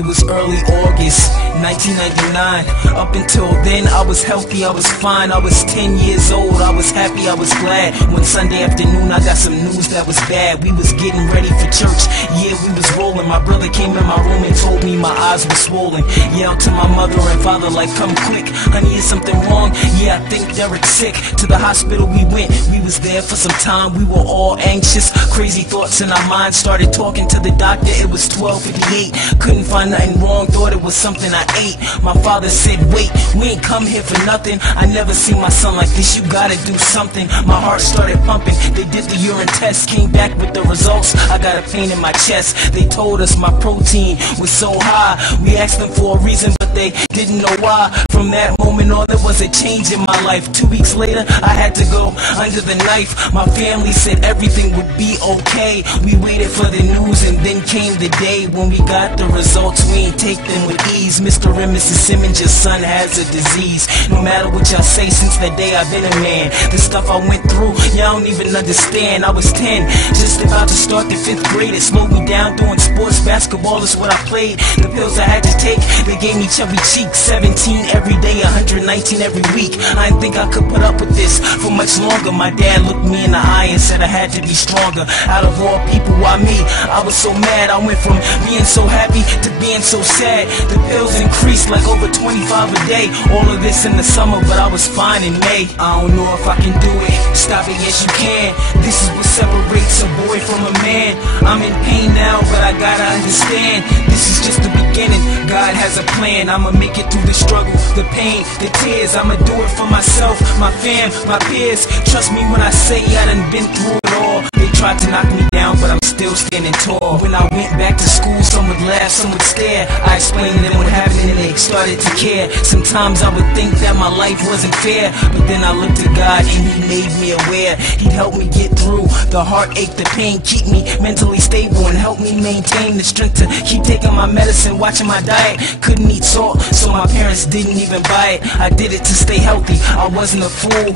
It was early August 1999. Up until then I was healthy, I was fine, I was 10 years old, I was happy, I was glad. One Sunday afternoon I got some news that was bad. We was getting ready for church, yeah, we was rolling. My brother came in my room and told me my eyes were swollen. Yelled to my mother and father like, come quick, honey, is something wrong? Yeah, I think Derek's sick. To the hospital we went, we was there for some time. We were all anxious, crazy thoughts in our minds. Started talking to the doctor, it was 12:58. Couldn't find nothing wrong, thought it was something I ate. My father said, wait, we ain't come here for nothing. I never seen my son like this, you gotta do something. My heart started pumping, they did the urine test, came back with the results. I got a pain in my chest, they told us my protein was so high. We asked them for a reason, but they didn't know why. From that moment on, there was a change in my life. 2 weeks later, I had to go under the knife. My family said everything would be okay. We waited for the news and then came the day when we got the results. We ain't take them with ease. Mr. and Mrs. Simmons, your son has a disease. No matter what y'all say, since that day I've been a man. The stuff I went through, y'all don't even understand. I was 10, just about to start the 5th grade. It slowed me down doing sports. Basketball is what I played. The pills I had to take, they gave me chubby cheeks. 17 every day, 119 every week. I didn't think I could put up with this for much longer. My dad looked me in the eye and said I had to be stronger. Out of all people, why me? I was so mad. I went from being so happy to being so sad. The pills increased like over 25 a day. All of this in the summer, but I was fine in May. I don't know if I can do it. Stop it, yes you can. This is what separates a boy from a man. I'm in pain now, but I gotta understand, this is just the beginning. God has a plan. I'ma make it through the struggle, the pain, the tears. I'ma do it for myself, my fam, my peers. Trust me when I say I done been through it all. They tried to knock me down, but I'm still standing tall. When I went back to school, some would laugh, some would stare. I explained to them what happened and they started to care. Sometimes I would think that my life wasn't fair, but then I looked at God and He made me aware. He'd help me get through the heartache, the pain, keep me mentally stable and help me maintain the strength to keep taking my medicine, watching my diet. Couldn't eat salt, so my parents didn't even buy it. I did it to stay healthy, I wasn't a fool.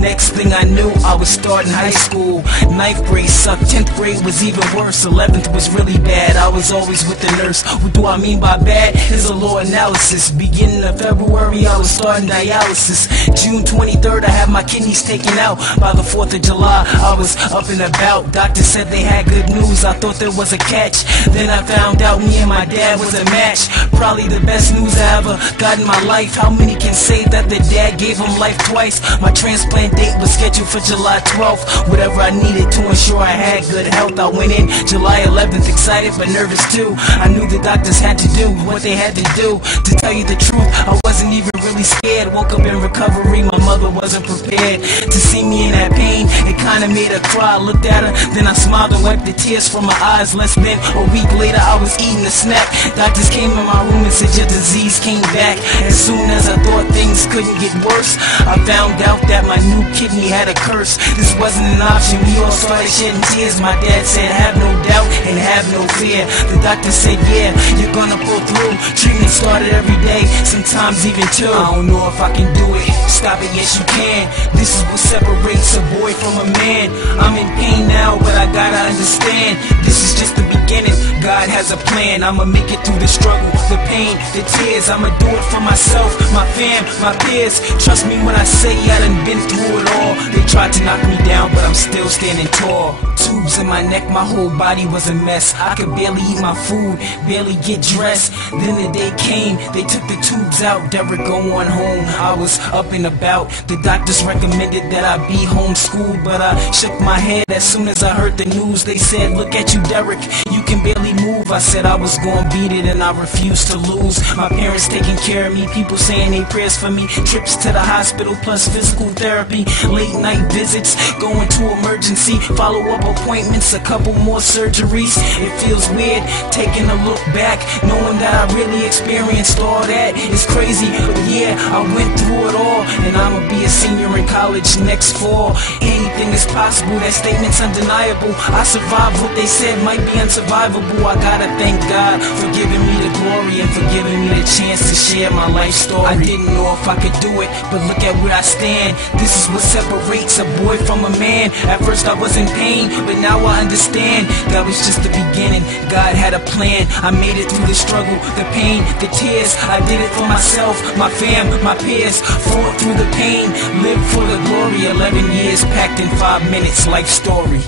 Next thing I knew, I was starting high school. 9th grade sucked, 10th grade was even worse. 11th was really bad, I was always with the nurse. What do I mean by bad? Here's a little analysis. Beginning of February, I was starting dialysis. June 23rd, I had my kidneys taken out. By the 4th of July, I was up and about. Doctors said they had good news, I thought there was a catch. Then I found out me and my dad was a match. Probably the best news I ever got in my life. How many can say that their dad gave him life twice? My transplant date was scheduled for July 12th. Whatever I needed to ensure I had good health, I went in July 11th, excited but nervous too. I knew the doctors had to do what they had to do. To tell you the truth, I wasn't even really scared. Woke up in recovery, my mother wasn't prepared to see me in that pain. It kinda made her cry. I looked at her, then I smiled and wiped the tears from my eyes. Less than a week later, I was eating a snack. Doctors came in my room and said your disease came back. As soon as I thought things couldn't get worse, I found out that my new kidney had a curse. This wasn't an option, we all started shedding tears. My dad said have no doubt and have no fear. The doctor said yeah, you're gonna pull through. Treatment started every day, sometimes even 2. I don't know if I can do it. Stop it, yes you can. This is what separates a boy from a man. I'm in pain now, but I gotta understand, this is just the beginning. God has a plan. I'ma make it through the struggle, the pain, the tears. I'ma do it for myself, my fam, my peers. Trust me when I say I done been through it all. They tried to knock me down, but I'm still standing tall. Tubes in my neck, my whole body was a mess. I could barely eat my food, barely get dressed. Then the day came, they took the tubes out. Derek, go on home. I was up and about. The doctors recommended that I be homeschooled, but I shook my head as soon as I heard the news. They said, look at you, Derek, you can barely move. I said I was gonna beat it and I refused to lose. My parents taking care of me, people saying they prayers for me. Trips to the hospital plus physical therapy, late night visits, going to emergency, follow-up appointments, a couple more surgeries. It feels weird taking a look back, knowing that I really experienced all that. It's crazy, but yeah, I went through it all, and I'ma be a senior in college next fall. Anything is possible, that statement's undeniable. I survived what they said might be unsurvivable. survivable. I gotta thank God for giving me the glory and for giving me the chance to share my life story. I didn't know if I could do it, but look at where I stand. This is what separates a boy from a man. At first I was in pain, but now I understand. That was just the beginning. God had a plan. I made it through the struggle, the pain, the tears. I did it for myself, my fam, my peers. Fought through the pain, lived for the glory. 11 years packed in 5 minutes, life story.